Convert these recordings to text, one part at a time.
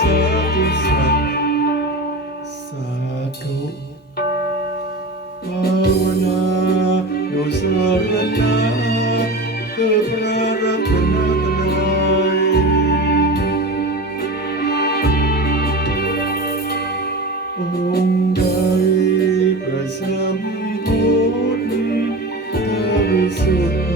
สาธุสาสาธุภาวนาดูสาระคือพระรัตนตรัยองค์ใดประสัมพุทธบสุท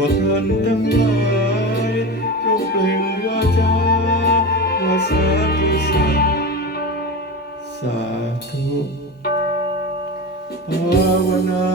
วกท่านทั้งหลายจงเปล่งวาจาว่าสาธุสาสาธุภาวนา